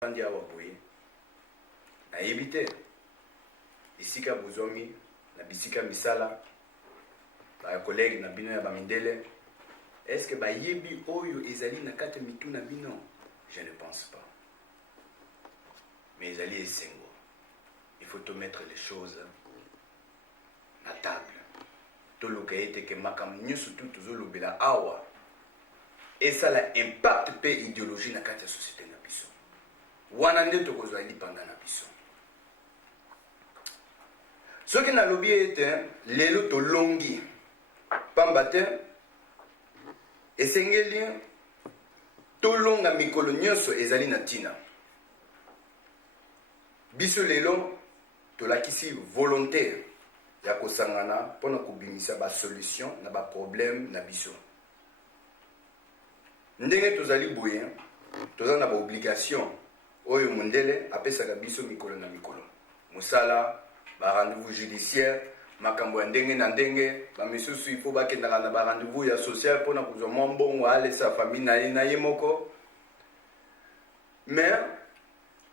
bandi awa boye nayebi te esika bozwami na bisika misala bakolege na bino ya bamindele est-ce que bayebi oyo ezali na kati mitu na bino? Je ne pense pas, mais ezali esengo. Il faut te mettre les choses na table toluka ete ke makambo nyonso tu tozolobela awa esala impact pe idéologie na kati ya société na biso wana nde tokozwa lipanda na biso. Soki nalobi ete lelo tolongi pamba te esengeli tolonga mikolo nyonso ezali na ntina. Biso lelo tolakisi volonté ya kosangana mpona kobimisa basolution na baproblème na biso. Ndenge tozali boye toza na baobligation oyo mondele apesaka biso mikolo na mikolo. Mosala, ba-rendez-vous judiciaire, makambo ya ndenge na ndenge, bamisusu il faut bakendaka na ba-rendez-vous ya social mpona kozwa mwa mbongo alesa famille na ye moko. Mais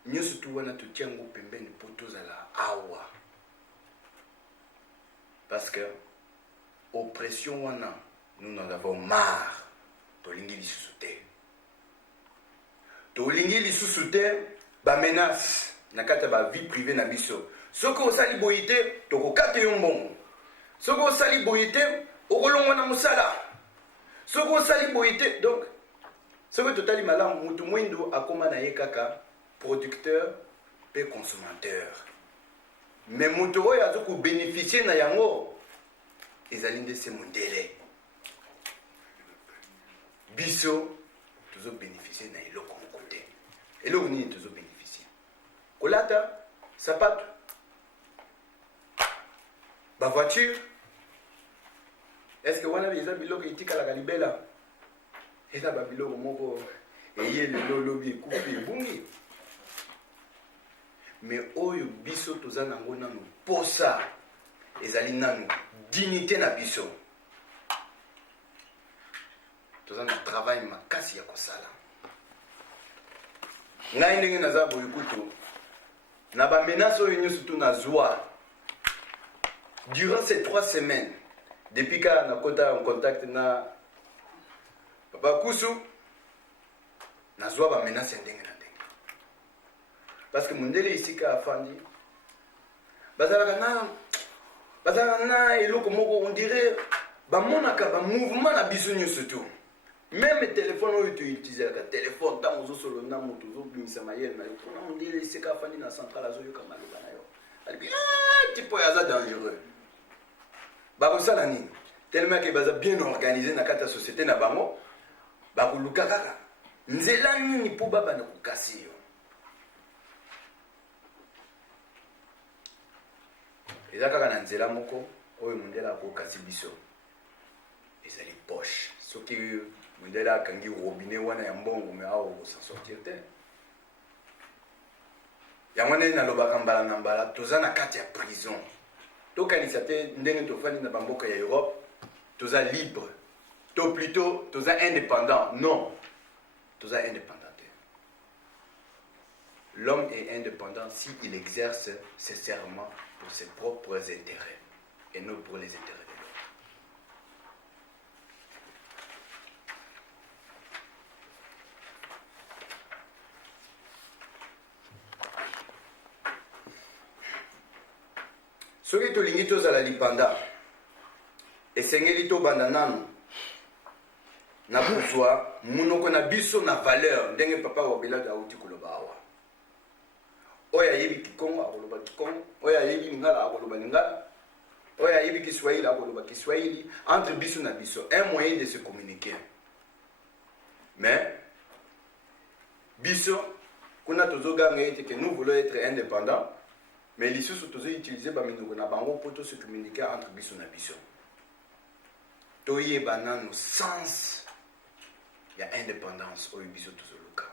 nyonso tu wana totia yango pembeni mpo tozala awa. Parce que oppression wana nous en avons marre. Tolingi lisusu te. Tolingi lisusu te ba menace na kata ba vie privée na biso. Soko osali boye te tokokata yo mbongo. Soko osali boye te okolongwa na mosala. Soko osali boye te donc soko totali malamu mutu mwindo akoma na ye kaka producteur pe consommateur. Mais mutu oyo azoko bénéficier na yango ezali nde se mondele. Biso tozo bénéficier na eloko moko te. Eloko nini tozo bénéficier? Kolata sapato, ba voiture. Est-ce que wana biza biloko itikala kalibela? Eza ba biloko moko eye lelo lobi ekufi ebungi. Mais oyo biso toza nango nanu posa ezali nanu dignité na biso. Toza na travail makasi ya kosala. Ngai ndenge naza boye kutu na ba menace oyo nyonso tu nazwa durant ces 3 semaines depuis ka na kota en contact na Papa Kusu nazwa ba menace ndenge na ndenge. Parce que mondele isika afandi bazalaka na eloko moko on dirait ba monaka ba mouvement na biso nyonso tu. Même téléphone oyo tu utiliser ka téléphone tango zo solo na moto zo bimisa mayel na yo na mondele isika afandi na centrale azo yoka maloba na yo. Ali tipo ya za dangereux. Ba kosala nini? Tellement que baza bien organisé na kata société na bango ba koluka kaka nzela nini po baba na kukasi yo. Eza kaka na nzela moko oyo mondela akokasi biso ezali poche. Soki mondela akangi robinet wana ya mbongo me awa okosa sortir te. Yango nde nalobaka mbala na mbala toza na kati ya prison. Tokanisa te ndenge tofandi na bamboka ya Europe toza libre. To plutôt toza indépendant. Non, toza indépendant te. L'homme est indépendant s'il exerce ses serments pour ses propres intérêts et non pour les intérêts de l'autre. Soki tolingi tozala lipanda esengeli tobanda nanu na kozwa munoko na biso na valeur ndenge papa wabela auti koloba awa. Oyo ayebi Kikongo akoloba Kikongo, oyo ayebi Lingala akoloba Lingala, oyo ayebi Kiswahili akoloba Kiswahili. Entre biso na biso, un moyen de se communiquer. Mais biso kuna tozoganga ete que nous voulons être indépendants, mais lisusu tozo utiliser ba minoko na bango pour se communiquer entre biso na biso. Toyeba nanu sens ya indépendance oyo biso tozoluka.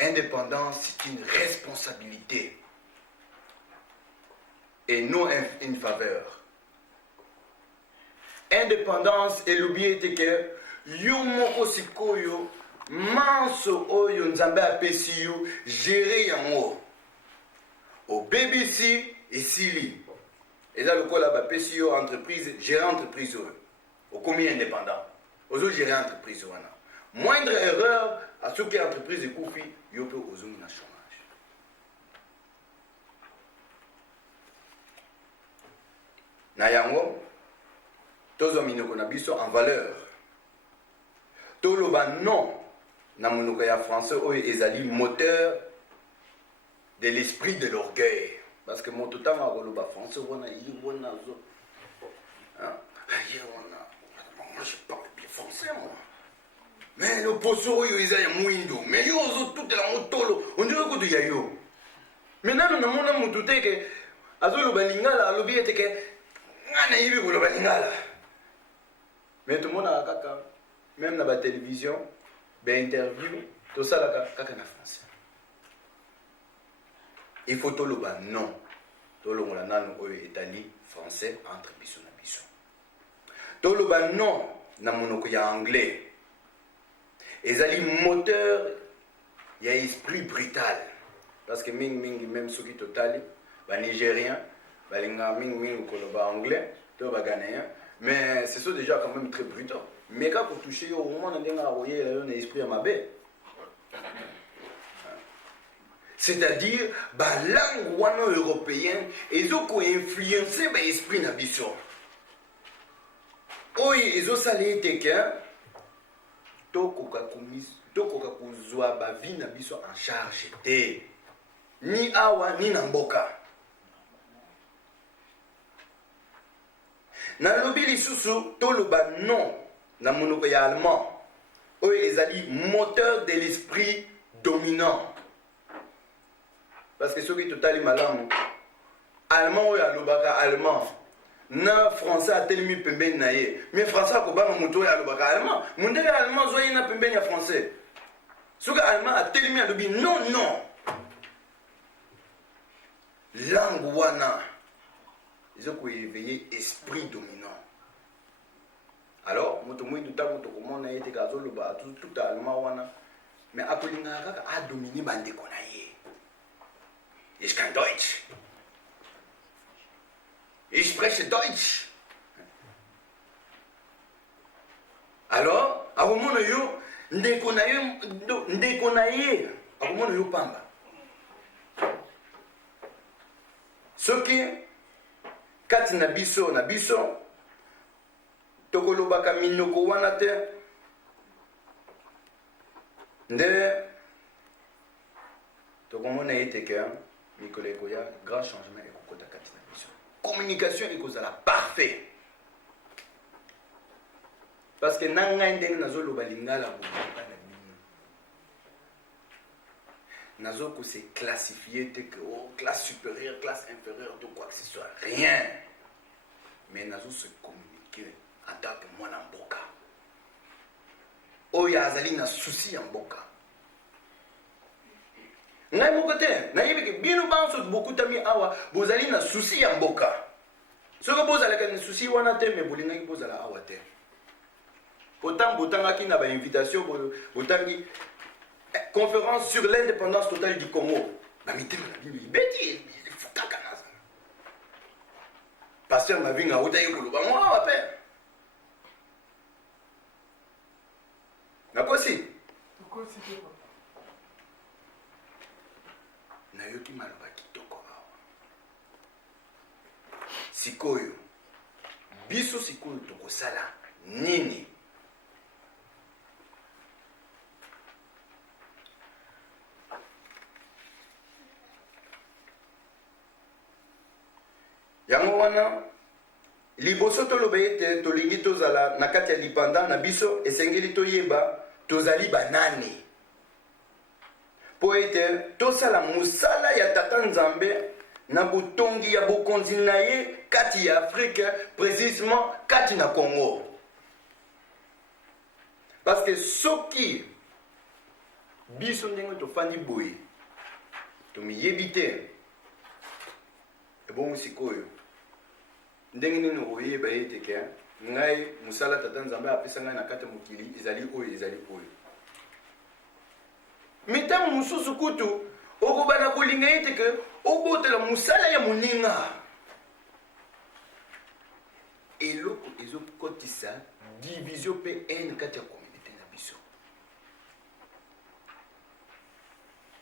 Indépendance, c'est une responsabilité et non une faveur. Indépendance, et l'oublier que yo moko sikoyo manso oyo nzambe apesi yo gérer yango obebisi esili eza lokola bapesi yo entreprise gérer entreprise oyo okomi indépendant ozo gérer entreprise wana moindre erreur asoki entreprise ekufi yo mpe ozongi na chômage. Na yango tozwa minoko na biso en valeur toloba non na monoko ya français oyo ezali moteur de l'esprit de l'orgueil parce que moto ntango akoloba français wana ye wana zo ye wana moi je parle bien français moi mais le poso oyo eza ya mwindo mais yo ozotutela motolo ondire kutu ya yo mais nano namona motu te ke azoloba lingala alobi ete ke nga nayebi koloba lingala mais tomonaka kaka même na batélévision bainterview tosalaka kaka na français. Il faut toloba non tolongola nano oyo etali français entre biso na biso toloba non na monoko ya anglais ezali moteur ya esprit brutal parce que mingi même soki totali ba nigérien balinga mingi koloba anglais to ba ghanéen mais ce sont déjà quand même très brutaux mais quand pour toucher au moment on a envoyé un esprit à mabe c'est-à-dire ba langue wana européenne ezoko influencer ba esprit na biso oyi ezosala ete ke tokoka kozwa bavi na biso en charge te ni awa ni na mboka. Nalobi lisusu toloba non na monoko ya allemand oyo ezali moteur de l'esprit dominant parce que soki totali malamu allemand oyo alobaka allemand na français atelemi pembeni na ye mais français akobanga moto oyo alobaka allemand mondele allemand zwa ye na pembeni ya français soki allemand atelemi alobi non non langue wana éveiller esprit dominant. Alors, moto moyi ntango tokomona ye te kazoloba tout allemand wana mais akolingaka kaka adomine bandeko na ye. Ich kann Deutsch. Ich spreche Deutsch. Alors, akomona yo ndeko na ye akomona yo pamba. Soki kati na biso tokolobaka minoko wana te nde tokomona ete ke mikolo ekoya grand changement ekokota kati na biso communication ekozala parfait parce que na ngai ndenge nazoloba lingala boba na bino nazo ko se classifier te que classe supérieure classe inférieure de quoi que ce soit rien mais nazo se communiquer en tant que mwana mboka oyo azali na souci ya mboka ngai moko te nayebi ke bino banso bokutami awa bozali na souci ya mboka soki bozalaka na souci wana te me bolingaki bozala awa te autant botangaki na bainvitation botangi conférence sur l'indépendance totale du Congo bamitema na bino ibeti fukaka naza pasteur mavinga otaye koloba mo awa pe nakosi nayoki maloba kitoko awa sikoyo biso sikoyo tokosala nini yango wana liboso toloba ete tolingi tozala na kati ya lipanda na biso esengeli toyeba tozali banani po ete tosala mosala ya tata nzambe na botongi ya bokonzi na ye kati ya Afrique précisément kati na Congo parce que soki biso ndenge tofandi boye tomiyebi te ebongo sikoyo ndenge nini oyeba ete ke ngai mosala tata nzambe apesa ngai na kati ya mokili ezali oyo Metango mususu kutu okobana kolinga ete ke obotela musala ya moninga eloko ezokotisa division mpe haine kati ya communauté na biso.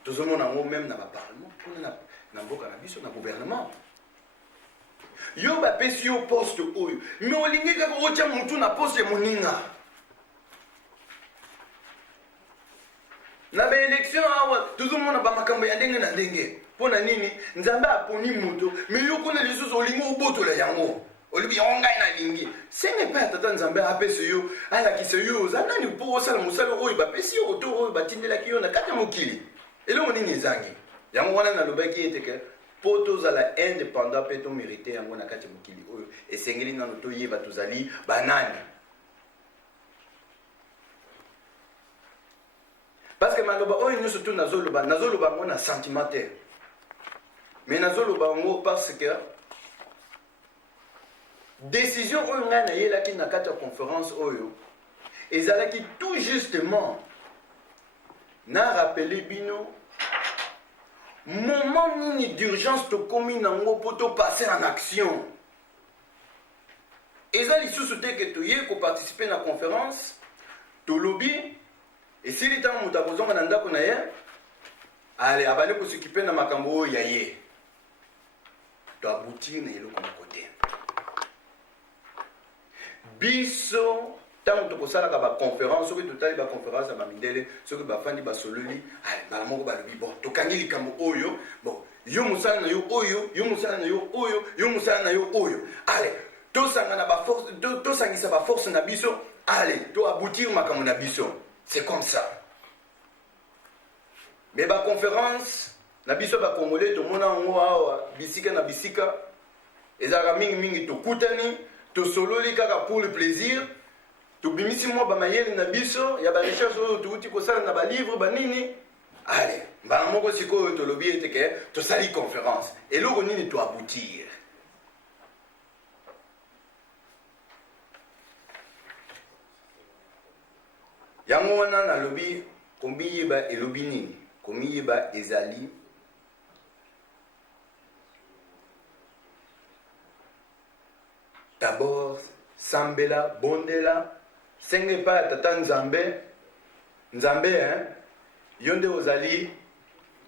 Tozomona yango meme na baparlement mpona na mboka na biso na gouvernement. Yo bapesi yo poste oyo me olingi kaka otya mutu na poste ya moninga. Na baélection awa tozomona bamakambo ya ndenge na ndenge mpona nini nzambe aponi moto me yo kuna lisusu olingi obotola yango olobi yango ngai nalingi senge mpe atata nzambe apesi yo alakisa yo oza nani mpo osala mosala oyo bapesi yo oto oyo batindelaki yo na kati ya mokili elongo nini ezangi yango wana nalobaki ete ke mpo tozala indépendant mpe tomérite yango na kati ya mokili oyo esengeli nano toyeba tozali banani. Parce que maloba oyo nyonso tu nazoloba yango na sentiment te mais nazoloba yango parce que décision oyo ngai nayelaki na kati ya conférence oyo ezalaki tout justement na rappele bino moment nini d'urgence tokomi nango mpo topase en action. Eza lisusu te ke toye koparticipe na conférence tolobi esili ntango moto akozonga na ndako na ye ale abandi kosokipe na makambo oyo ya ye toaboutir na eloko moko te. Biso ntango tokosalaka baconférence soki totali baconférence ya bamindele soki bafandi basololi mbala moko balobi bon tokangi likambo oyo bon yo mosala na yo oyo yo mosala na yo oyo yo mosala na yo oyo ale tosangisa baforce na biso ale toaboutir makambo na biso. C'est comme ça. Mais ba conférence na biso ba congolais to mona ngo awa bisika na bisika ezaka mingi tokutani to sololi kaka pour le plaisir to bimisi mo ba mayele na biso ya ba recherche oyo tuuti ko sala na ba livre ba nini allez ba moko siko to lobi ete ke to sali conférence et loko nini to aboutir. Yango wana na lobi kombi yeba elobi nini komi yeba ezali d'abord sambela bondela senge pa tata nzambe yonde ozali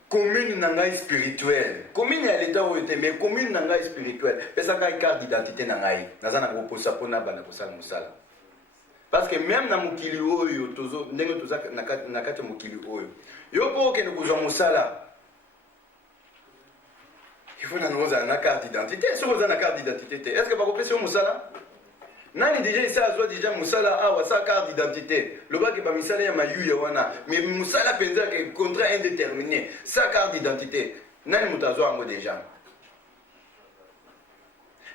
commune na ngai spirituelle commune ya leta oyo te mais commune na ngai spirituelle pesa ngai carte d'identité na ngai naza na koposa mpona bana kosala mosala. Parce que même na mokili oyo tozo ndenge toza na kati ya mokili oyo yo mpo okende kozwa mosala il faut nano ozala na carte d'identité soki oza na carte d'identité te est ce que bakopesa yo mosala nani déjà esa azwa déjà mosala awa sa carte d'identité lobaki bamisala ya mayuya wana mais mosala mpenza ke contrat indéterminé sa carte d'identité nani moto azwa yango déjà.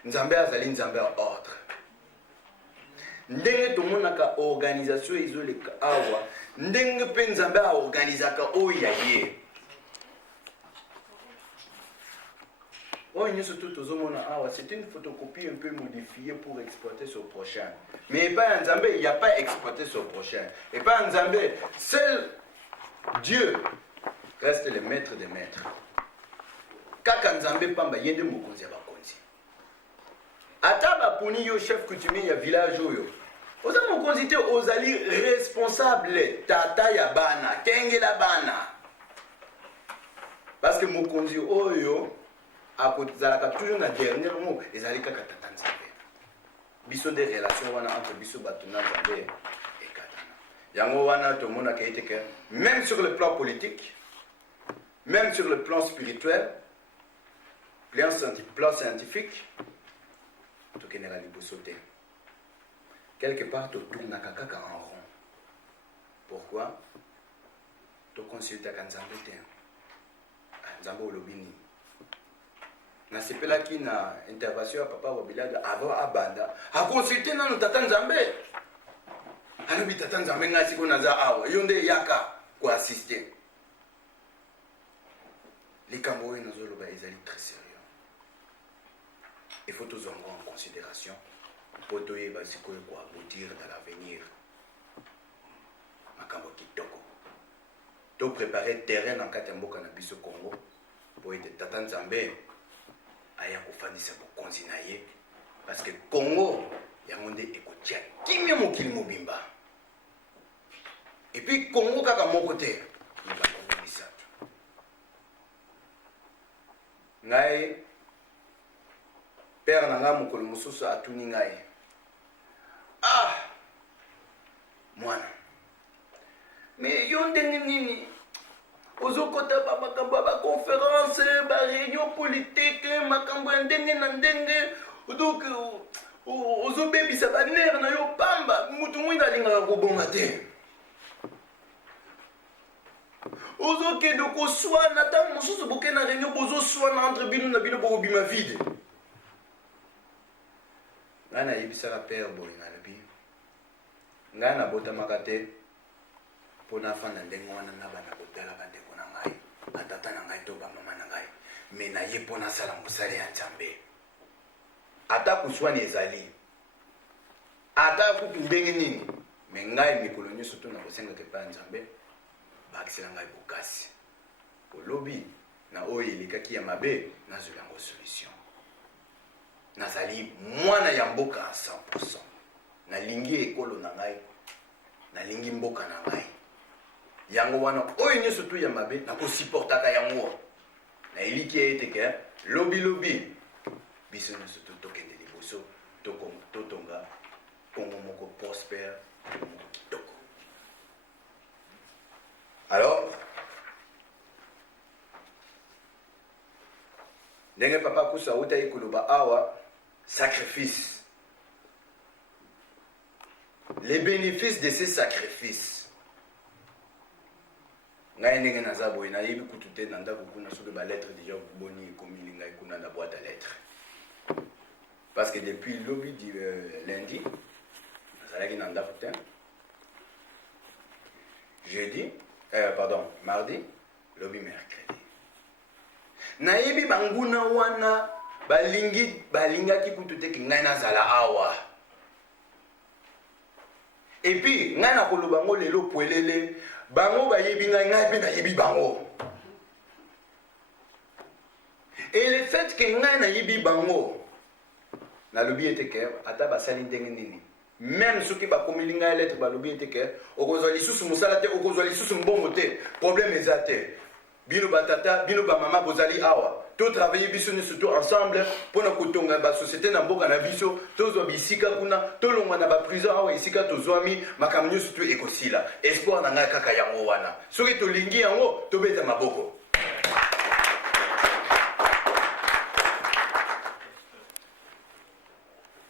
Nzambe azali nzambe ya ordre ndenge tomonaka organisation ezoleka awa ndenge mpe nzambe aorganizaka oyo ya ye oyo nyonso to tozomona awa c'est une photocopie un peu modifiée pour exploiter son prochain mais epai ya nzambe il n'y a pas exploité son prochain epai ya nzambe seul Dieu reste le maître des maîtres kaka nzambe pamba ye nde mokonzi ya bakonzi ata baponi yo chef coutumier ya village oyo oza mokonzi te ozali responsable tata ya bana kengela bana parce que mokonzi oyo akozalaka toujours na dernier mot ezali kaka tata nzambe biso de relation wana entre biso bato na nzambe ekatana yango wana tomonaka ete ke même sur le plan politique même sur le plan spirituel plan scientifique tokendeka liboso te quelque part totournaka kaka en rond. Pourquoi? Tokonsultaka nzambe te nzambe olobi nini nasepelaki na intervention ya papa wabilada avant abanda akonsulte nano tata nzambe alobi tata nzambe ngai siko naza awa yo nde yaka koassiste likambo oyo nazoloba ezali très sérieux. Il faut tous en prendre en considération pour toyeba sikoyo koaboutir dans l'avenir makambo kitoko to préparer terrain na kati ya mboka na biso Congo po ete tata Nzambe aya kofandisa bokonzi na ye parce que Congo yango nde ekotia kimia mokili mobimba et puis Congo kaka moko te Congo misato ngai père na nga mokolo mosusu atuni ngai mwana mais yo ndenge nini ozokota bamakambo ya baconférence baréunion politique makambo ya ndenge na ndenge donc ozobebisa banere na yo pamba mutu mwinda alingaka kobonga te ozokende koswana ntango mosusu boke na réunion bozoswana entre bino na bino bokobima vide ngai nayebisaka père boye nalobi ngai nabotamaka te mpo nafanda ndenge wana na bana kotala bandeko na ngai batata na ngai to bamama na ngai me naye mpo nasala mosala ya Nzambe ata kuswani ezali ata kutu ndenge nini me ngai mikolo nyonso to nakosengaka epai ya Nzambe bakisela ngai bokasi olobi na oyo elekaki ya mabe nazwi yango solution nazali mwana ya mboka à 100%. Nalingi ekolo na ngai, nalingi mboka na ngai. Yango wana oyo nyonso tu ya mabe nakosupportaka yango. Na eliki ete ke lobi biso nyonso tu tokende liboso totonga Congo moko prospère, moko kitoko. Alors ndenge papa kusa uta ikuluba awa sacrifice. Les bénéfices de ces sacrifices. Ngai ndenge naza boye na yebi kutute na ndako kuna soki ba lettre déjà boni ekomi ngai kuna na boîte à lettres. Parce que depuis lobby du lundi nazalaki na ndako te. Jeudi, mardi, lobby mercredi. Nayebi banguna wana balingaki kutute ki ngai nazala awa. Et puis ngai na koloba ngo lelo poelele bango bayebi ngai pe na yebi bango. Et le fait que ngai na yebi bango na lobi ete ke ata basali ndenge nini même ceux qui ba komeli ngai lettre ba lobi ete ke okozwa lisusu musala te okozwa lisusu mbongo te problème ezate bino batata bino ba mama bozali awa to travailler biso ni surtout ensemble pour na kotonga ba société na mboka na biso tozwa bisika kuna to longwa na ba prison awa isika tozwami makamnyo surtout ekosila espoir na ngai kaka yango wana soki tolingi yango tobeta maboko.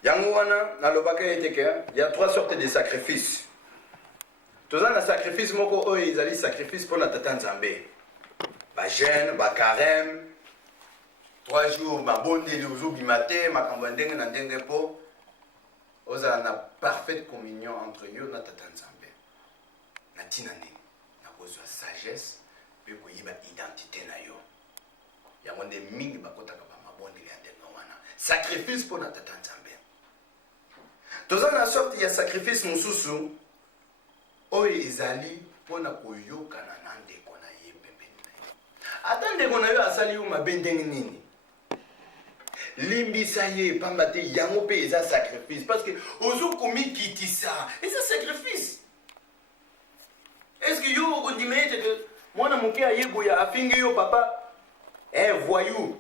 Yango wana nalobaka ete ke il y a trois sortes de sacrifices. Toza na sacrifice moko oyo ezali sacrifice pour na tata Nzambe. Ba jeûne, ba carême, 3 jours mabondeli ozobima te makambo ndenge na ndenge po ozala na parfaite communion entre yo na tata Nzambe. Na tina ndenge na kozwa sagesse pe koyiba identité na yo. Yango nde mingi bakotaka ba mabondeli ya ndenge wana. Sacrifice pour na tata Nzambe. Toza na sorte ya sacrifice mususu oyo ezali pona koyokana na ndeko na ye pembeni na ye. Ata ndeko na yo asali yo mabe ndenge nini limbisa ye pamba te yango pe eza sacrifice parce que ozokomi kitisa eza sacrifice. Est-ce que yo okondima ete mwana moke ayeboya afingi yo papa voyou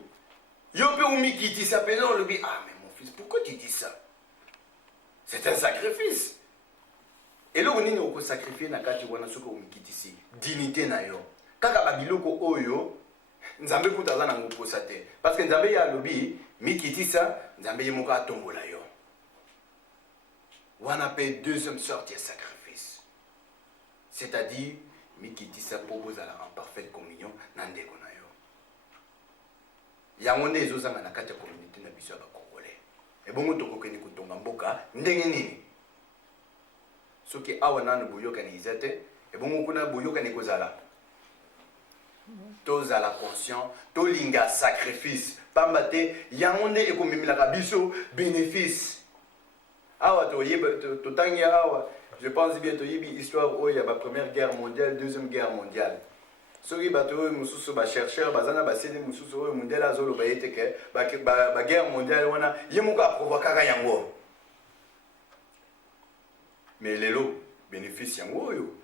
yo pe omikitisa pena olobi mais mon fils pourquoi tu dis ça? C'est un sacrifice. Et là, on est sacrifié na kati wana soko umikitisi dignité na yo. Kaka babiloko oyo Nzambe kutaza na ngoposa te. Parce que Nzambe ya lobi mikitisa Nzambe ye moka tombola yo. Wana pe deuxième sorte de sacrifice. C'est-à-dire mikitisa poboza la en parfaite communion na ndeko na yo. Yango nde ezozanga na kati ya communauté na biso ya bakongolais. Et bongo tokokeni kutonga mboka ndenge nini soki awa nanu boyokani izate et bongo kuna boyokani kozala tozala conscient tolinga sacrifice pamba te yango nde ekomemilaka biso bénéfice awa totangi awa je pense bien toyebi histoire oyo ya ba première guerre mondiale deuxième guerre mondiale soki bato oyo mosusu bachercheur baza na basede mosusu oyo mondele azoloba ye te ke baguerre mondiale wana ye moko aprovokaka yango. Mais lelo bénéfice yango oyo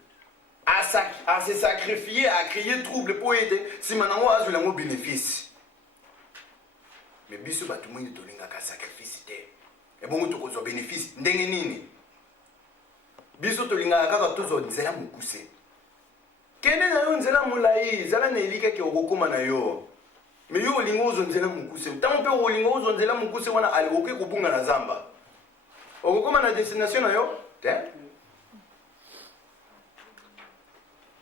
à se sacrifier, à créer trouble pour aider si maintenant azwi yango bénéfice. Mais biso bato mwini tolingaka sacrifice te ebongo tokozwa bénéfice ndenge nini. Biso tolingaka kaka tozwa nzela mokuse kende na yo nzela molai zala na elika ke okokoma na yo. Mais yo olinga ozwa nzela mokuse ntango mpe olinga ozwa nzela mokuse wana okoki kobunga na zamba okokoma na destination na yo te.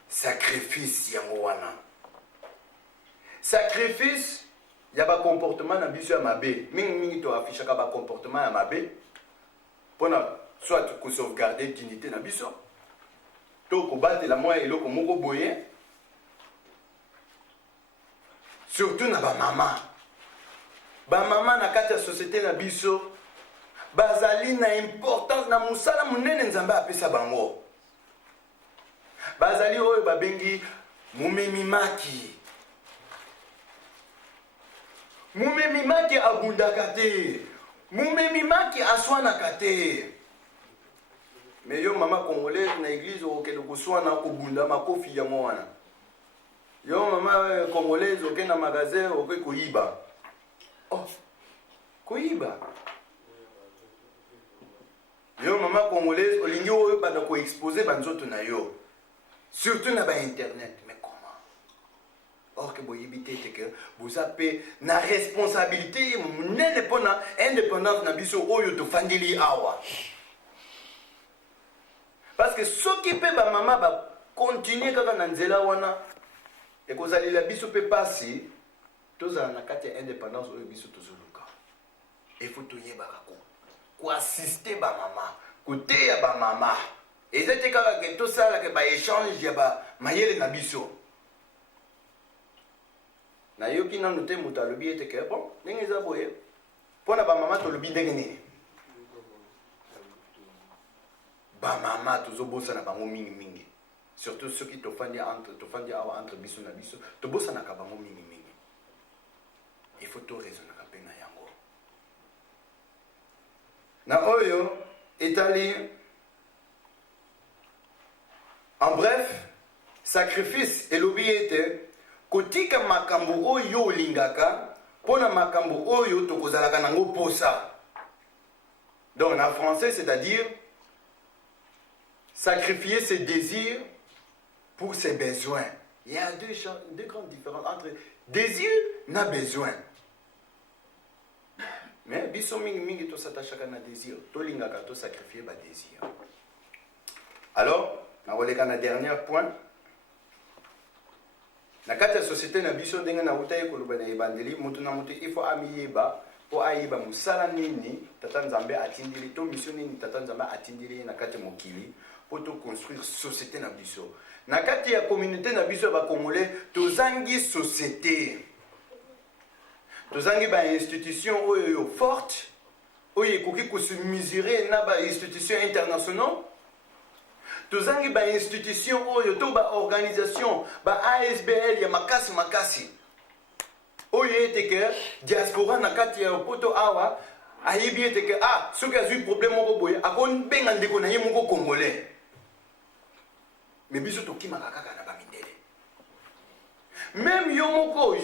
Sacrifice yango wana sacrifice ya ba comportement na biso ya mabe mingi to affichaka ba comportement ya mabe pona soit ko sauvegarder dignité na biso to ko batela mwa eloko moko boye surtout na ba mama na kati ya société na biso bazali na importance na musala munene nzambe apesa bango. Bazali oyo babengi mumemimaki abundaka te, mumemimaki aswanaka te. Mais yo mama congolaise na église okende koswana kobunda makofi yango wana. Yo mama congolaise okende na magasin okoki koyiba. Oh, koyiba. Yo mama congolaise olingi oyo banda ko exposer banzoto na yo. Surtout na ba internet. Mais comment? Or que boyebi te que vous avez na responsabilité munene pona indépendance na biso oyo to fandeli awa. Parce que ce qui peut ba mama ba continuer kaka na nzela wana et kozali la biso peut passer tozala na kati ya indépendance oyo biso tozoluka. Il faut to yeba ko assister ba mama, côté ya ba mama. Et c'était kaka que tout ça là que ba échange ya ba mayele na biso. Na yoki na noté mutalobi ete ke bon, ndenge za boye. Pona ba mama to lobi ndenge nini? Ba mama tozo bossa na bango mingi. Surtout ceux qui tofandi entre biso na biso, to bossa na ka bango mingi. Il faut to raisonner ka pena yango. Na oyo etali. En bref, sacrifice elobi ete kotika makambo oyo lingaka pona makambo oyo tokozalaka nango posa. Donc en français, c'est-à-dire sacrifier ses désirs pour ses besoins. Il y a deux grandes différences entre désir na besoin. Mais biso mingi to s'attachaka na désir, to lingaka to sacrifier ba désir. Alors, na woleka na dernier point. Na kati ya société na biso ndenge na utaye koloba na ebandeli mutu na mutu il faut amiyeba po ayiba musala nini tata nzambe atindili to mission nini tata nzambe atindili na kati mokili po to construire société na biso. Na kati ya communauté na biso ba congolais tozangi société. Tozangi ba institution oyo forte oyo ekoki ko se mesurer na ba institution internationale. Tozangi ba institution oyo to ba organisation ba ASBL ya makasi oyo eteke diaspora na kati ya poto awa ayibi eteke soki azwi problème moko boye akoni benga ndeko na ye moko congolais. Mais biso tokimaka kaka na bamindele. Même yo moko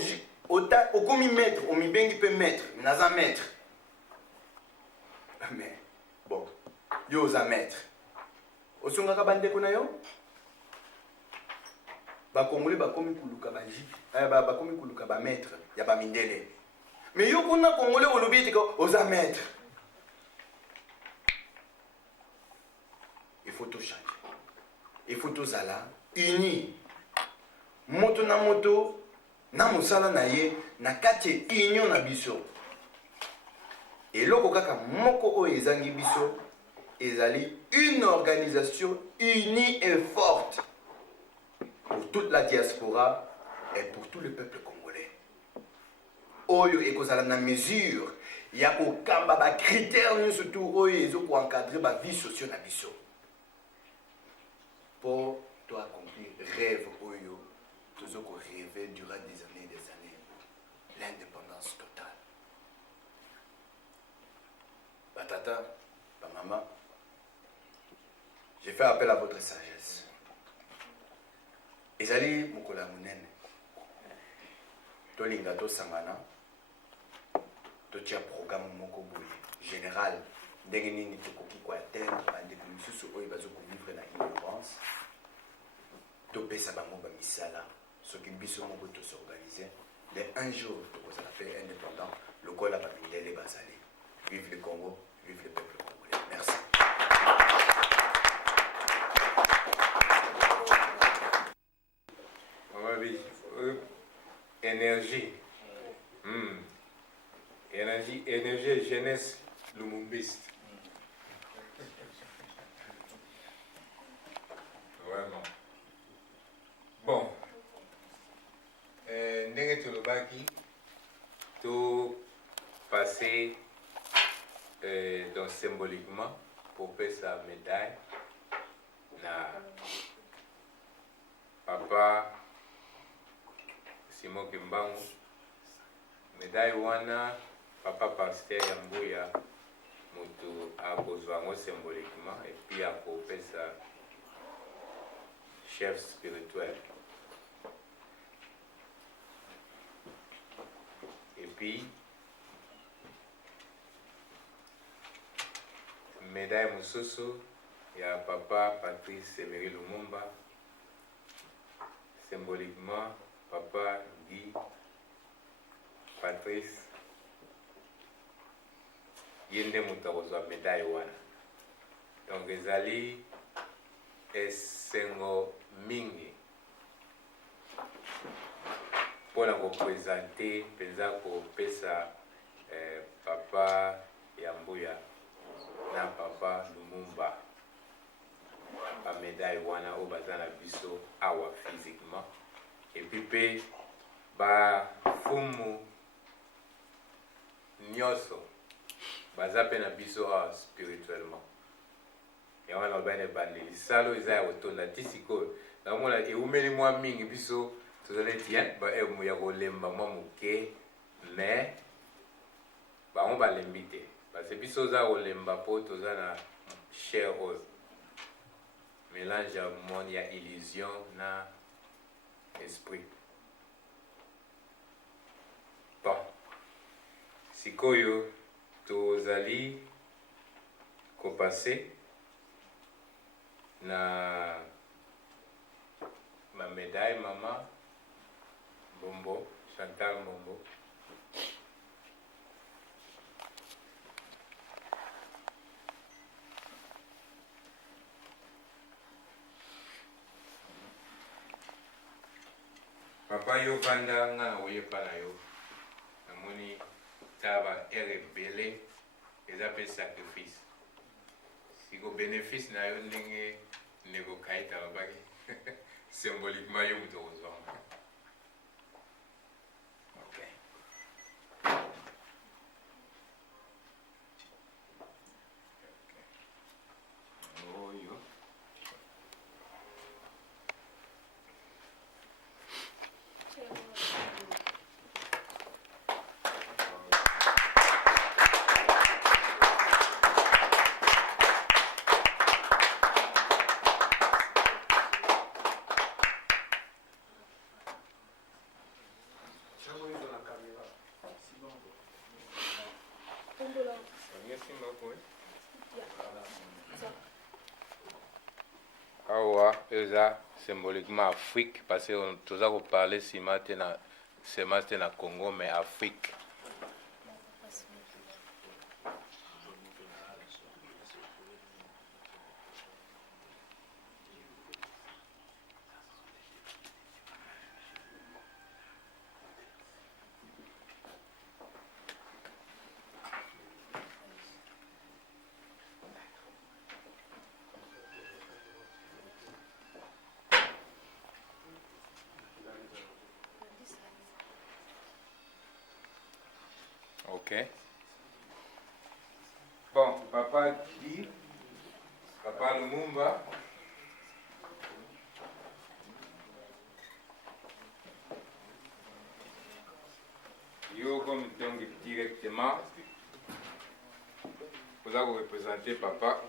okomi maître omibengi pe maître naza maître. Mais bon yo oza maître osungaka bandeko na yo bakongole bakomi kuluka bakomi kuluka ba maître ya bamindele. Mais yo kuna congolais olobi ete oza maître. Il faut tout changer. Il faut tout zala uni moto na mosala na ye na kati union na biso. Eloko kaka moko oyo ezangi biso ezali une organisation unie et forte pour toute la diaspora et pour tout le peuple congolais. Oyo ekozala na mesure ya kokamba ba critères nyonso tu oyo ezoko encadrer ba vie sociale na biso pour to accomplir rêve oyo to tozoko rêver durant des années et des années l'indépendance totale. Batata, maman, j'ai fait appel à votre sagesse. Ezali mokola munene. Tolinga to sangana. Totia programme moko boye général. Ndenge nini tokoki ko atteindre bandeko misusu oyo bazoko vivre na ignorance. Topesa bango ba misala. Soki biso moko to s'organiser. De un jour tokozala pe indépendant. Lokola ba mindele bazali. Vive le Congo, vive le peuple congolais. Merci. Énergie. Énergie et jeunesse lumumbiste. Vraiment. Bon. Ndenge tolobaki tout passer donc symboliquement pour payer sa médaille na papa Simon Kimbangu. Médaille wana papa pasteur Yambuya mutu akozwango symboliquement et puis akopesa chef spirituel. Et puis médaille mususu ya papa Patrice Emery Lumumba, symboliquement papa Guy Patrice yende mutakozwa médaille wana. Donc ezali esengo mingi mpona kopresente mpenza kopesa papa Yambuya na papa Lumumba ba médaille wana oyo baza na biso awa physiquement. Et puis pe ba fumu nyoso baza pe na biso awa spirituellement. Yango na bane bande lisalo eza ya kotonda ti sikoyo naomona eumeli mwa mingi biso tozali tien ya kolemba mwa moke mais bango balembi te parce biso oza kolemba mpo toza na chair oyo mélange ya monde ya illusion na esprit. Bon, sikoyo tozali kopase na ma médaille maman Bombo, Chantal Bombo. Papa yo vanda nga oye pana yo. Namoni taba rebelle eza pe sacrifice. Siko bénéfice na yo ndenge nego kaita babaki. Symboliquement yo muto ozonga. Awa eza symboliquement Afrique parce que tous a parlé si maintenant c'est maintenant Congo mais Afrique. Ok. Bon, papa dit, papa Lumumba, comme donc directement vous allez représenter papa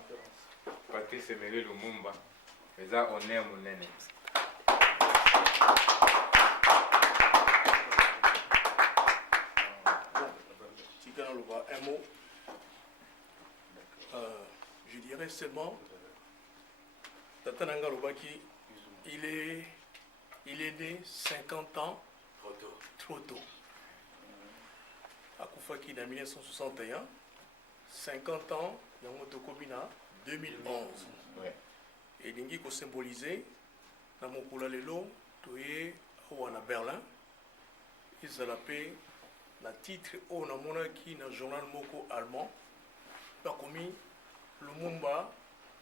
Patrice Emery Lumumba. Mais ça, on est mon aîné. Un mot. Je dirais seulement, Tatananga Lobaki, il est né 50 ans trop tôt. Akufaki en 1961, 50 ans, Yamoto Kobina, 2011. Ouais. Et Dingi ko symboliser, dans mon coula lelo, toye à Berlin, ils appellent la titre au namona qui na journal moko allemand, pas commis Lumumba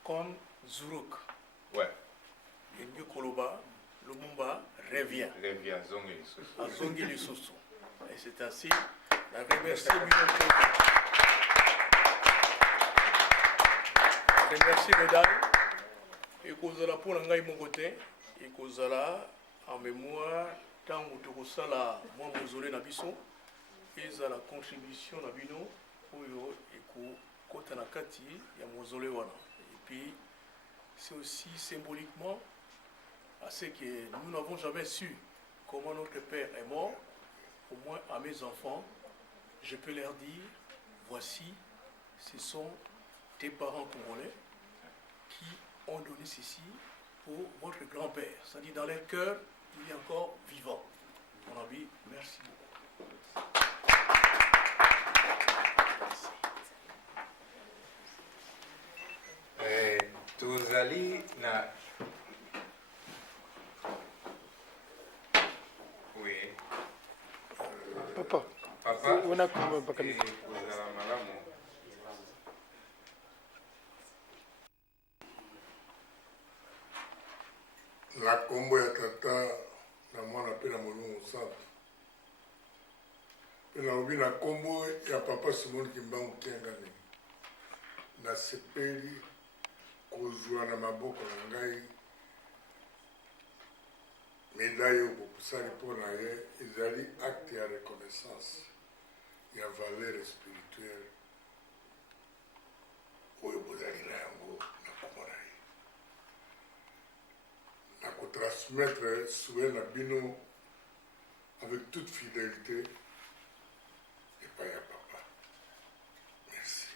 comme Zuruk. Ouais. Et Dingi Koloba, Lumumba revient. Revient, Zongi Lisusu. À Zongi Lisusu. Et c'est ainsi, la remercier remercier mesdames et kozala pour ngai mon côté et kozala en mémoire tant que sala moi mozolé na biso et za la contribution na bino oyo eko kota na kati ya mozolé wana. Et puis c'est aussi symboliquement à ce que nous n'avons jamais su comment notre père est mort. Au moins à mes enfants je peux leur dire voici ce sont tes parents congolais qui ont donné ceci pour votre grand-père. C'est-à-dire dans leur cœur, il est encore vivant. Mon ami, merci beaucoup. Tozali na... Oui. Papa. Papa. On a comment pas comme na kombo ya tata na mwana mpe na molongo santu mpe nalobi na kombo ya papa Simon Kimbangu Kiangani nasepeli kozwa na maboko na ngai medaille oyo bopusani mpo na ye ezali acte ya reconnaissance ya valeur spirituelle oyo bozali na yango na kombo na ye à transmettre souhait na bino avec toute fidélité et pas ya papa. Merci.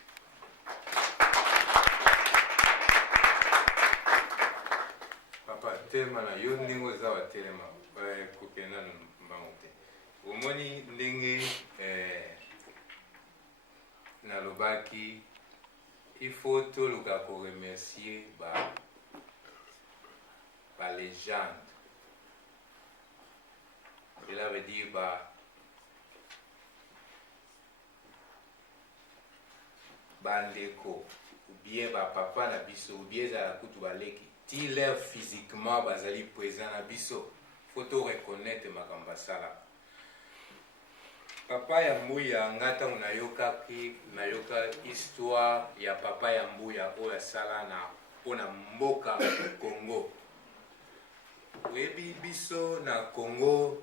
Papa telema na yo ndenge oza wa telema kokenda na mbango te omoni ndenge nalobaki il faut toluka koremercier ba légende. Cela veut dire bandeko ou bien papa na biso ou bien za kutu baleki ti l'air physiquement bazali présent na biso faut to reconnaître makamba sala papa ya mbuya ngata nayoka histoire ya papa ya mbuya oyo asala na pona mboka Congo. Oyebi biso na Congo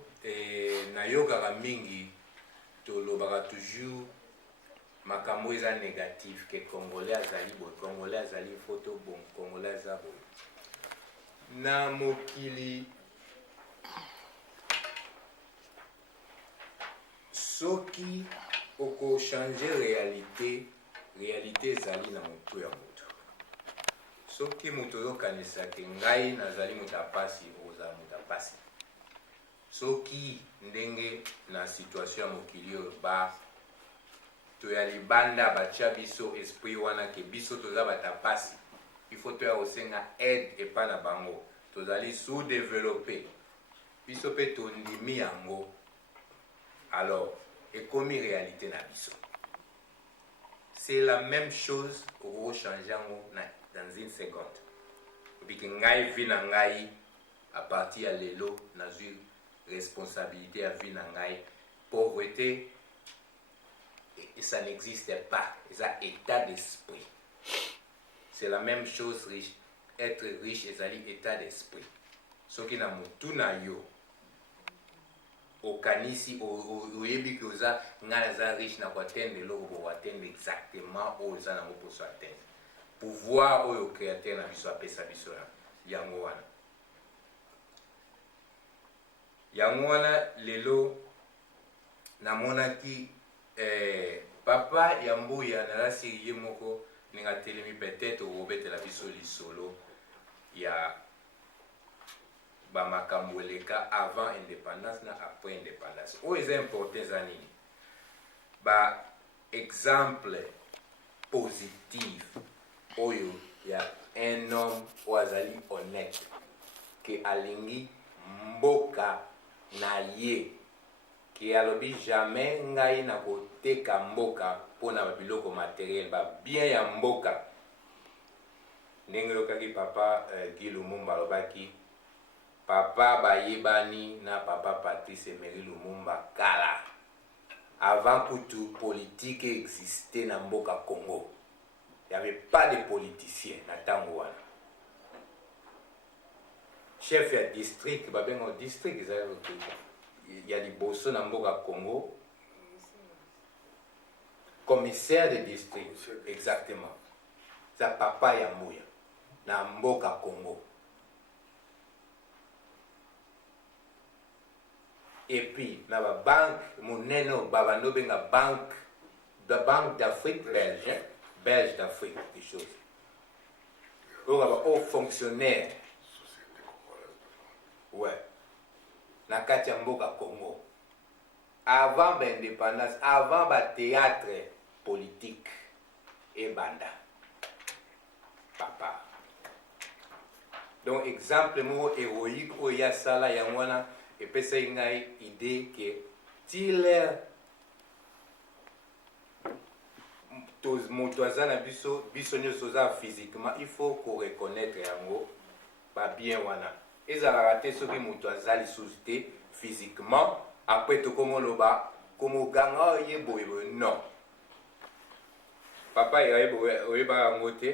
nayokaka mingi tolobaka toujours makambo eza négatif ke congolais azali boye congolais azali photo bon congolais aza boye na mokili soki okochange réalité ezali na motu ya motu soki moto ozokanisaka ngai nazali moto ya pasi ozala moto ya pasi soki ndenge na situation ya mokili oyo to ya libanda batia biso esprit wana ke biso toza bato ya pasi il faut toya kosenga aide epa na bango tozali sous-développé biso mpe tondimi yango alors ekomi réalité na biso c'est la même chose okochange yango dans une seconde obiki ngai vi na ngai à partir ya lelo nazwi responsabilité ya vie na ngai pauvreté et ça n'existe pas c'est un état d'esprit c'est la même chose riche être riche ezali état d'esprit soki na mutu na yo okanisi oyebi ke oza nga naza riche na koatteindre eloko bokoatteindre exactement oyo eza nango mposo atteindre pouvoir oyo créateur na biso apesa biso yango wana. Yango wana lelo namonaki papa ya mbuya nalasiri ye moko ninga telemi peut-être okobetela biso lisolo ya bamakambo eleka avant indépendance na après indépendance oyo eza important eza nini ba exemple positif oyo ya un homme oyo azali honnête ke alingi mboka na ye ke alobi jamais ngai na koteka mboka mpona babiloko materiel babien ya mboka ndenge oyokaki papa Guy Lumumba alobaki papa bayebani na papa Patrice Emery Lumumba kala avant kutu politique existait na mboka Congo. Il n'y avait pas de politiciens na tango wana. Chef ya district babengo district il y a des bosso na mboka Congo. Commissaire de district exactement. Ça papa ya mbuya na mboka Congo. Et puis na ba banque moneno babando benga banque la banque d'Afrique belge belge d'Afrique des choses. On a haut fonctionnaire. Ouais. Na kati ya mboka Congo. Avant l'indépendance, avant le théâtre politique et banda. Papa. Donc exemple mo héroïque o ya sala ya mwana et puis c'est une idée que tiller tous motoza na biso nyonso za physiquement il faut qu'on reconnaître yango ba bien wana ezalaka te soki moto azali lisusu te physiquement après tokomoloba komoganga ye boye non papa oyeba yango te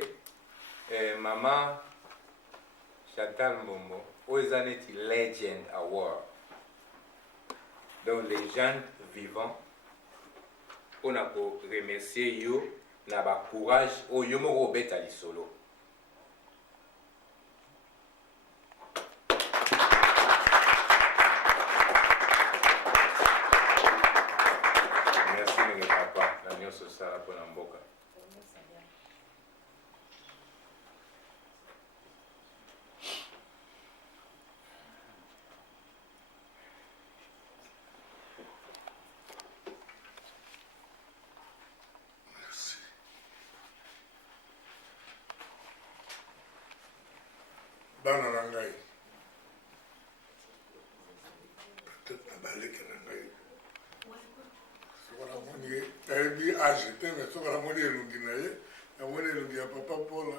mama Chantal Mbombo oyo eza neti legend award donc légende vivant mpona koremercier yo na bacourage oyo yo moko obeta lisolo. Merci mingi papa na nyonso osala mpona mboka. Bana na ngai peut-être nabaleke na ngai soki namoni ye nayebi age te mais soki namoni elongi na ye namoni elongi ya papa Paula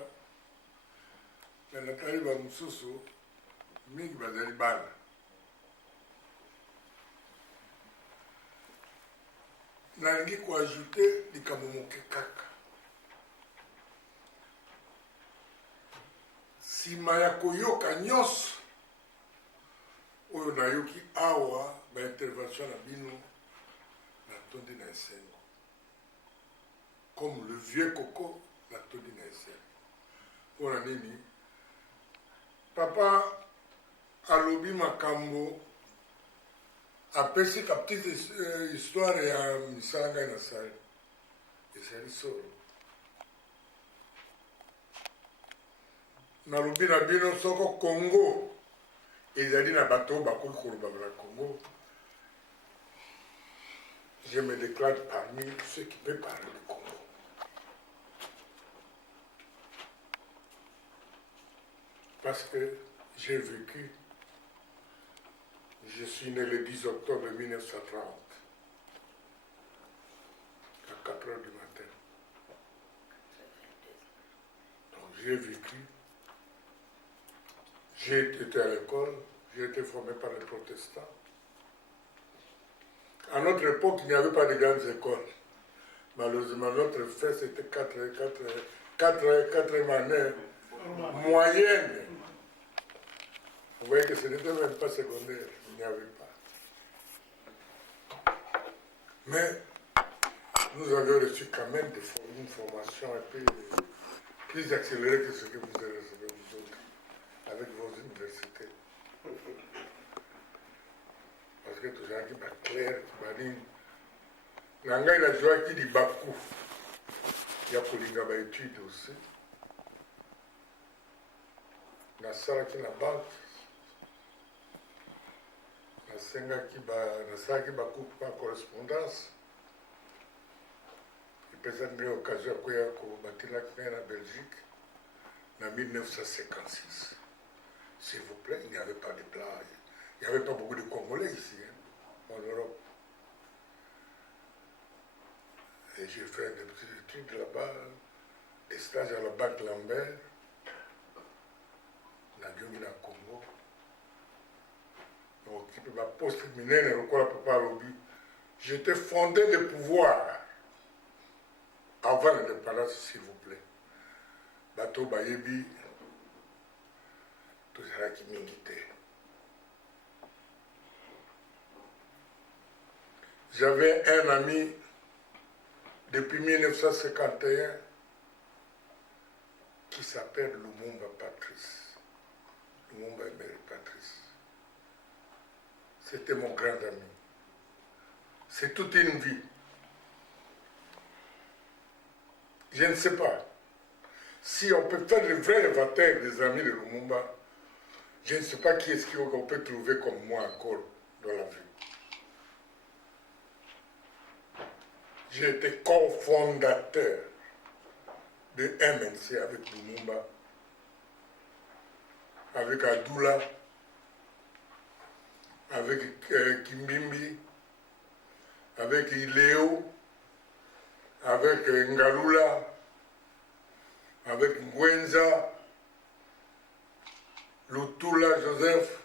me natali bamosusu mingi bazali bana nalingi koajoute likambo moke kaka nsima ya koyoka nyonso oyo nayoki awa baintervention na bino natondi na esengo comme le vieux coco natondi na esengo mpona nini papa alobi makambo apesi ka petite histoire ya misala ngai nasali ezali solo nalobi na bino soko Congo ezali na bato bakoki koloba na Congo je me déclare parmi ceux qui peuvent parler du Congo. Parce que j'ai vécu, je suis né le 10 octobre 1930 à 4 heures du matin. Donc j'ai vécu. J'ai été à l'école, j'ai été formé par les protestants. À notre époque, il n'y avait pas de grandes écoles. Malheureusement, notre fête, c'était 4 années moyennes. Vous voyez que ce n'était même pas secondaire, il n'y avait pas. Mais nous avions reçu quand même une formation un peu plus accélérée que ce que vous avez reçu vous autres, avec vos universités. Parce que tout ça qui va clair, qui va dire, Nanga il a joué qui dit Bakou. Il y a pour les études aussi. Na sala qui na banque. Na senga qui va couper par correspondance. Il peut être une occasion pour bâtir la Belgique en 1956. S'il vous plaît, il n'y avait pas de plage. Il n'y avait pas beaucoup de Congolais ici, hein, en Europe. Et j'ai fait des petites études là-bas, des stages à la Banque Lambert, dans le Congo. Donc, il m'a poste mineur et encore papa lobby. J'étais fondé de pouvoir avant l'indépendance, s'il vous plaît. Bateau Bayebi, tout ça qui m'inquiétait. J'avais un ami depuis 1951 qui s'appelle Lumumba Patrice. Lumumba Emery Patrice. C'était mon grand ami. C'est toute une vie. Je ne sais pas. Si on peut faire le vrai inventaire des amis de Lumumba, je ne sais pas qui est-ce qu'on peut trouver comme moi encore dans la vie. J'ai été cofondateur de MNC avec Lumumba, avec Adoula, avec Kimbimbi, avec Iléo, avec Ngalula, avec Ngwenza, Lutula Joseph.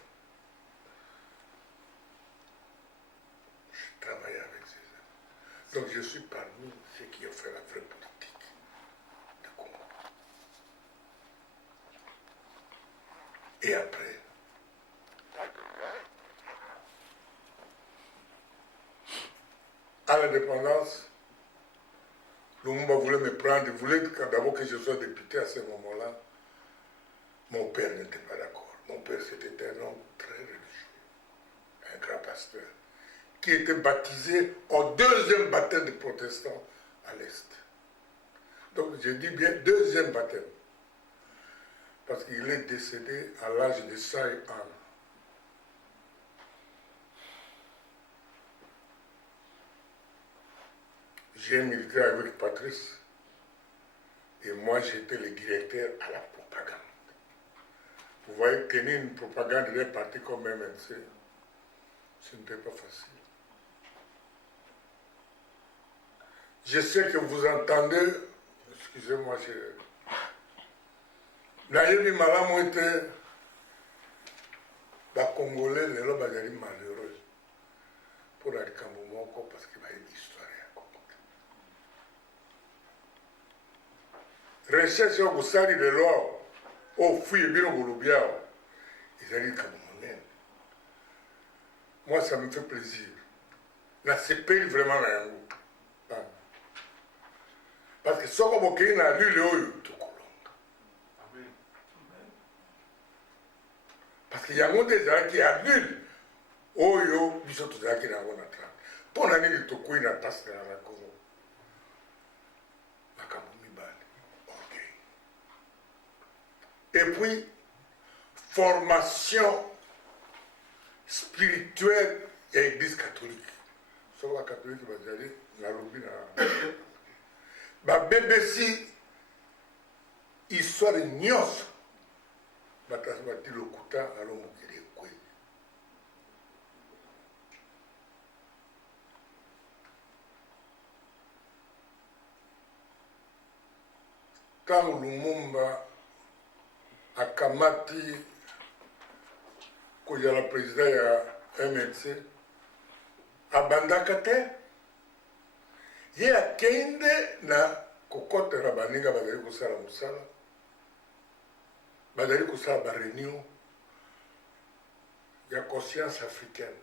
Je travaillais avec ces hommes. Donc je suis parmi ceux qui ont fait la vraie politique de Congo. Et après, à l'indépendance, Lumumba voulait me prendre, il voulait d'abord que je sois député à ce moment-là. Mon père n'était pas d'accord. Mon père, c'était un homme très religieux, un grand pasteur, qui était baptisé au deuxième baptême des protestants à l'Est. Donc, je dis bien deuxième baptême, parce qu'il est décédé à l'âge de 101 ans. J'ai milité avec Patrice et moi j'étais le directeur à la propagande. Vous voyez, tenir une propagande d'un parti comme MNC, ce n'était pas facile. Je sais que vous entendez, excusez-moi, Nayebi malamu était Congolais, les gens sont malheureux pour la Camboumoko parce qu'il y a une histoire. Recherche au Sali de l'or, au fouille bien au Gouloubiao, ils allaient comme moi, ça me fait plaisir. Là, c'est pays vraiment un goût. Parce que ce qu'on a lu, le tout colon. Parce qu'il y a des gens qui annulent. Oyo, ils sont tous là qui n'ont pas de pour l'année de Toko, il n'a pas de la Congo. Et puis, formation spirituelle et église catholique. Sur la catholique, va dire, la lobby, la BBC, histoire de Nyos, va dire le Kouta, alors mon kiri kwe. Quand Lumumba akamati kozala président ya MNC abandaka te ye akende na kokotela baninga bazali kosala mosala bazali kosala baréunion ya conscience africaine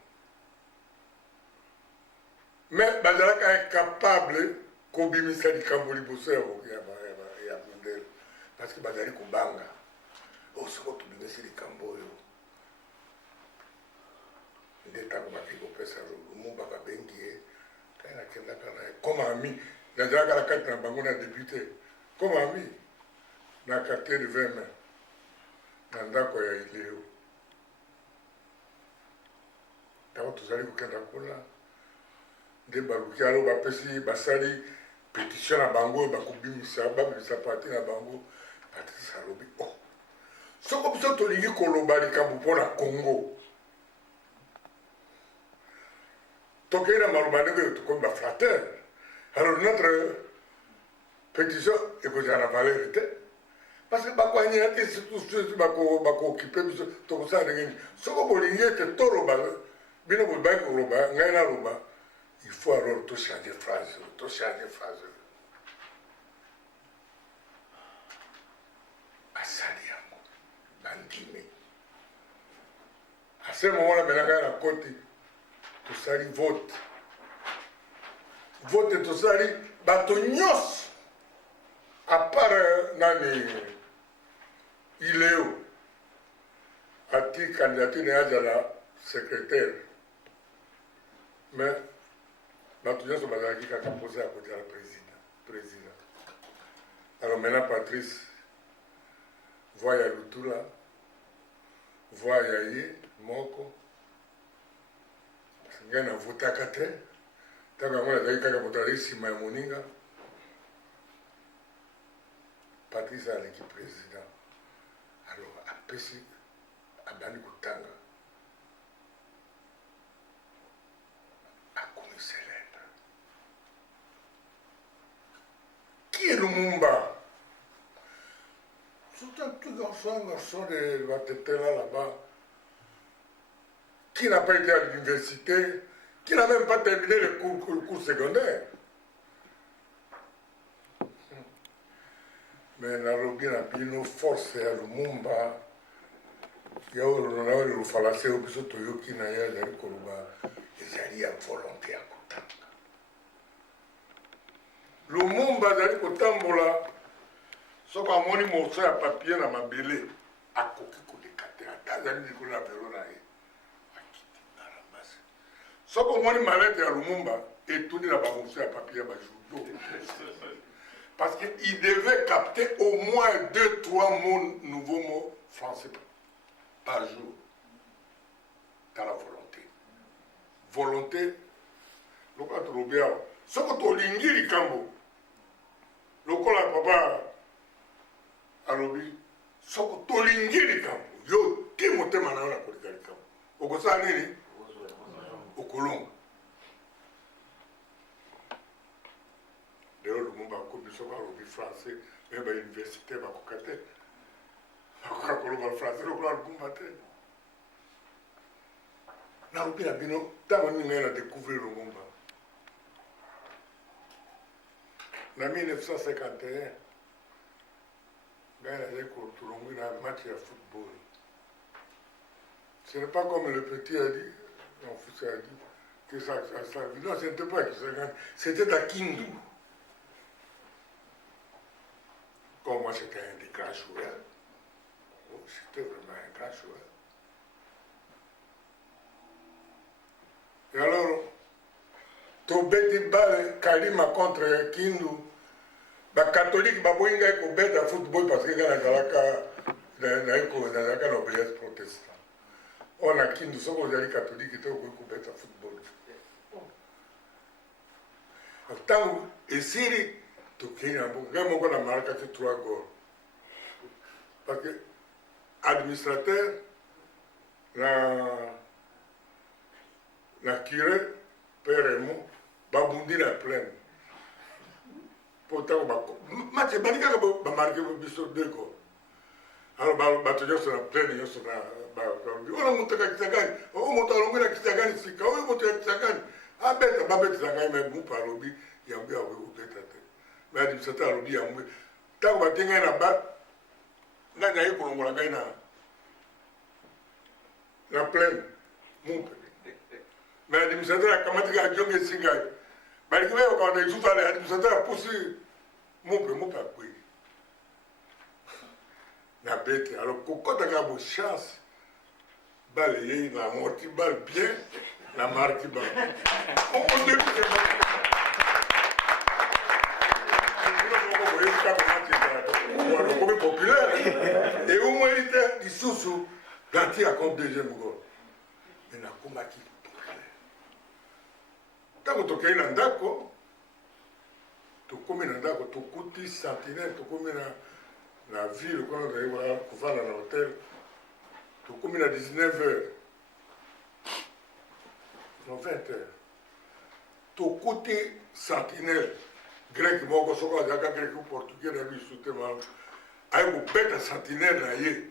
mais bazalaka incapable kobimisa likambo liboso ya mondele parce que bazali kobanga osoko tobimisi likambo oyo nde ntango baki kopesa lumumba babengi ye kai nakendaka na ye comme ami nazalaka na kati na bango na député comme ami na quartier de 20 mai na ndako ya ileo ntango tozali kokenda kuna nde baluki alo bapesi basali pétition na bango bakobimisa parti na bango patrice alobi o soko biso tolingi koloba likambo mpo na congo tokei na maloba ndenge oyo tokomi baflateur alors notre pétition ekozala na valeur te parce que bakwanyina te surtout bakookipe biso tokosala ndenge nini soko bolingi ete toloba bino bobaki koloba ngai naloba il faut alors tout changer phrase. Asali yango, bandime. À ce moment-là, maintenant, la côte, tout ça, vote. Vote tout ça, batonyos. À part nani, il est où? A-t-il candidature à la secrétaire? Mais batonyos bazalaki kaka posé à côté de la président. Alors maintenant, Patrice voit ya Lutula, voit ya ye moko ngai navotaka te ntango yango nazalaki kaka moto azali nsima ya moninga. Patrice aleki président alors apesi abandi kotanga akomi célèbre. Qui est Lumumba? C'est un petit garçon de Watetela là-bas, qui n'a pas été à l'université, qui n'a même pas terminé le cours secondaire. Mais Nairobi n'a pas une force à Lumumba. Il y a eu le fallacieux au biso Toyoki na ya zali koluba ezali ya volonté ya kotanga. Lumumba zali kotambola. Soko amoni morceau ya papier na mabele akoki koleka te ata azali likolo ya velo na ye akiti na ramase. Soko omoni malete ya Lumumba etuni na bamorceau ya papier ya bajudo parce qu'il devait capter au moins 2-3 mots, nouveaux mots français par jour dans la volonté. Volonté, lokola tolobi awa soko tolingi likambo lokola papa alobi soko tolingi likambo yo ti motema na yo na koleka likambo okosala nini okolonga. Lelo Lumumba akomi soko alobi français me bauniversité bakoka te bakoka koloba français lokola Lumumba te. nalobi na bino ntango nini ngai na découvrir Lumumba na 1951 ngai nazali kotolongwi na match ya football. Ce n'est pas comme le petit a dit, mon fils a dit, que ça non, ce n'était pas Kisangani, c'était à Kindu. Comme moi, j'étais un des grands joueurs. Oh, j'étais vraiment un grand joueur. Et alors, Tobeti Bale Kalima contre Kindu, les catholiques baboyi ngai kobeta football parce que ngai nazalaka na obéissance protestant. On a Kindu soko ozali catholique te okoki kobeta football. Ntango esili tokei na mboka ngai moko namalaka te 3 goal parce que administrateur na curé père Raymond babundi na plaine pourtant match ebandi kaka bamarke biso 2 goal. Alors bato nyonso na plaine nyonso balobi oyo moto ya Kisangani oyo moto alongwi na Kisangani sika oyo moto ya Kisangani abeta babetisa ngai me mupa alobi yango akoki kobeta te me administrateur alobi yango ntango batie ngai na ba ngai naye kolongola ngai na plaine mupe me administrateur akamati kaka jonge esi ngai baliki bakabanda lisusu ala administrateur apusi mope akwei na bete alors kokotaka bochance bale yei na amorti bale bien na marki ba okomi populaire e omweli te lisusu ganti akomi deuxième gol me nakomaki populaire ntango tokei na ndako tokomi na ndako tokuti sentinelle tokomi na ville kuna tozali kovanda na hotel tokomi na 19h na 20h tokuti sentinelle grec moko soko azalaka grec ou portugais na biso te malamu aye kobeta sentinelle na ye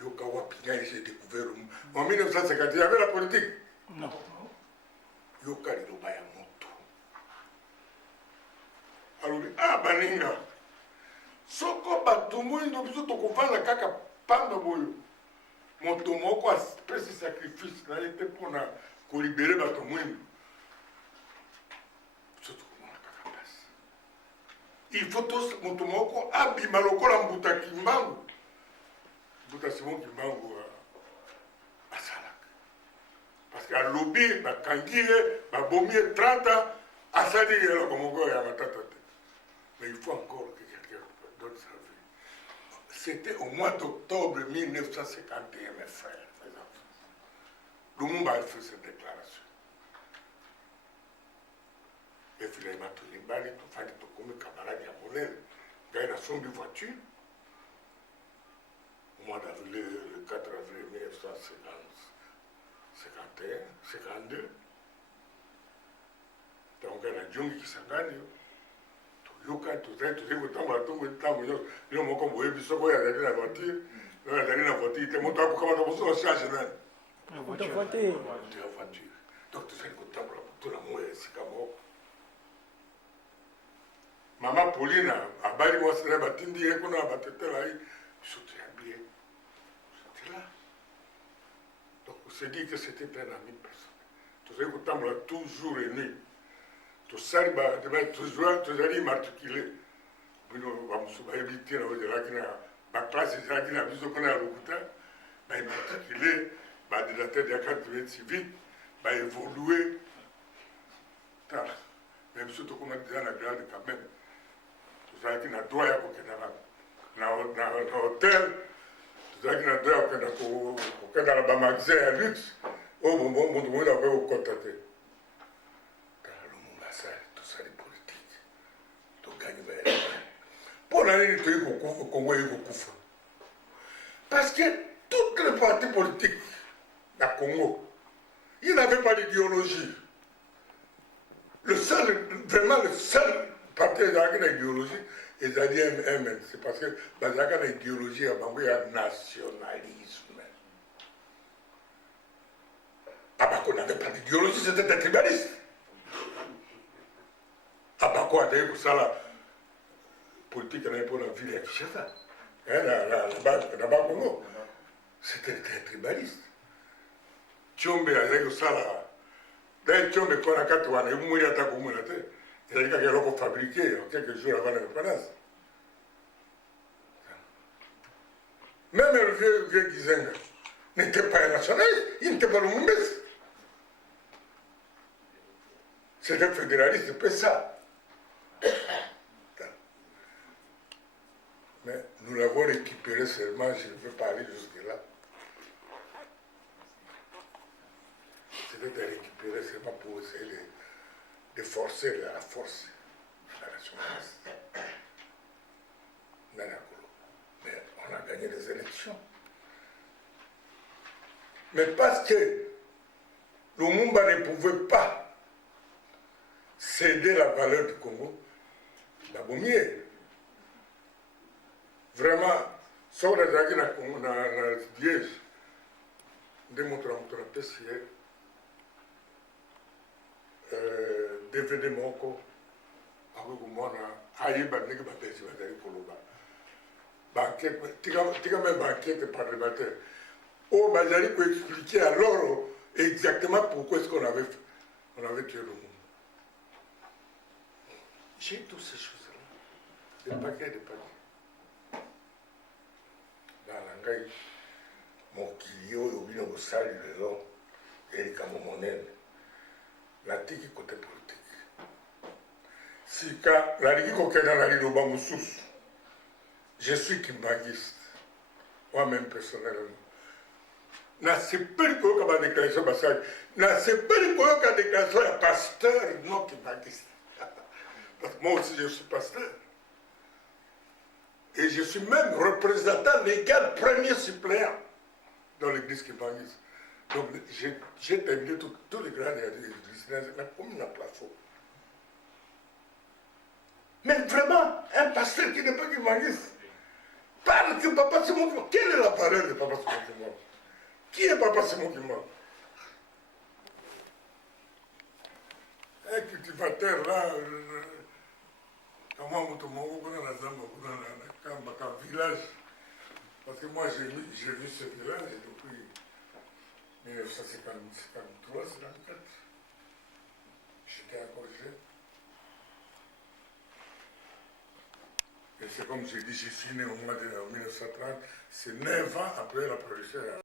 yoka wapi ngai j'ai découvert en 1950 il y avait la politique Non. yoka liloba ya moto alobi baninga soko bato moyindo biso tokovanda kaka pamba boyo moto moko apesi sacrifice na ye te mpona kolibere bato moyindo biso tokomona kaka mpasi il faut moto moko abima lokola mbuta kimbangu mbuta simon kimbangu asalaka parce que alobi bakangi ye babomi ye 30 ans asali eloko moko ya matata te mais il faut encore que quelqu'un donne sa vie. C'était au mois d'octobre 1951, mes frères, mes enfants. Lumumba a fait cette déclaration. Et finalement, tout le monde a fait comme camarade japonais. Il y a son voiture. Au mois d'avril, le 4 avril 1951, 52. Donc, il y a un djungi qui s'en gagne. yoka tozali kotambola ntongo ntango nyonso bino moko boyebi soki oyo azali na voiture oyo azali na voiture te moto akokamata mosusu ocharge nani ya voiture donc tozali kotambola kotuna moya esika moko mama Pauline abali mwasi na batindi ye kuna batetela ye biso toyambi ye c'était là donc on s'est dit que c'était un ami personnel tozali kotambola toujours et nuit tosali tozali immatriculé bino bamosusu bayebi te na oyo ezalaki na baklasse ezalaki na biso kuna ya lokuta baimmatriculé badélateur ya carte civile baévolue tala mais biso tokoma deja na grade quand même tozalaki na droit ya kokenda na hotel tozalaki na droit ya kokenda na bamagasin ya luxe oyo moto moyina akoki kokota te tosali politique togani baelema mpo na nini toyi kongo eyi kokufa parce que toutes les partis politiques na Congo il n'avait pas d'idéologie vraiment le seul parti ezalaki na idéologie ezali MN c'est parce que bazalaka na idéologie ya bango ya nationalisme Abako n'avait pas d'idéologie c'était un tribaliste Abako a dit que ça la politique n'avait pas la ville à Kinshasa. Là-bas, Congo. C'était un tribaliste. Tchombe a dit que ça la. D'ailleurs, Tchombe, quand on a 4 ans, il mourit à ta communauté. Il a dit qu'il a fabriqué quelques jours avant l'indépendance. Même le vieux Gizenga n'était pas un nationaliste, il n'était pas le Mumbès. C'était un fédéraliste, c'est ça. Mais nous l'avons récupéré seulement, je ne veux pas aller jusque-là. C'était à récupérer seulement pour essayer de forcer la force la nationaliste. Mais on a gagné les élections. Mais parce que Lumumba ne pouvait pas céder la valeur du Congo, la bommier. Vraiment, sauf les gens qui na Liège, démontre la PCA, DVD moko, avec moi, aïe, banque, bapesi, badari koloba. Banquette, tika même banquette parlementaire. Oh, badari pour expliquer alors exactement pourquoi est-ce qu'on avait tué le monde. J'ai toutes ces choses-là. Des paquets, des paquets. Dans l'angai, mon kilio, il y a aussi les gens, et les camomonènes. La tiki côté politique. Si la ligue coquette dans la ligue de je suis kimbangiste. Moi-même personnellement. Na c'est pas le quoi qu'a déclaration passage. Na c'est pas le quoi qu'a déclaration à pasteur non kimbangiste. Parce que moi aussi je suis pasteur. Et je suis même représentant légal premier suppléant dans l'église kimbangiste. Donc j'ai terminé tous les grands églises. Comme une plateforme. Mais vraiment, un pasteur qui n'est pas kimbangiste parle que Papa Simon Kimon. Quelle est la valeur de Papa Simon Kimon? Qui est Papa Simon Kimon? Un cultivateur là, comment on a un village. Parce que moi j'ai vu ce village depuis 1953, 54. J'étais encore jeune. Et c'est comme j'ai dit, je suis né au mois de 1930, c'est 9 ans après la production.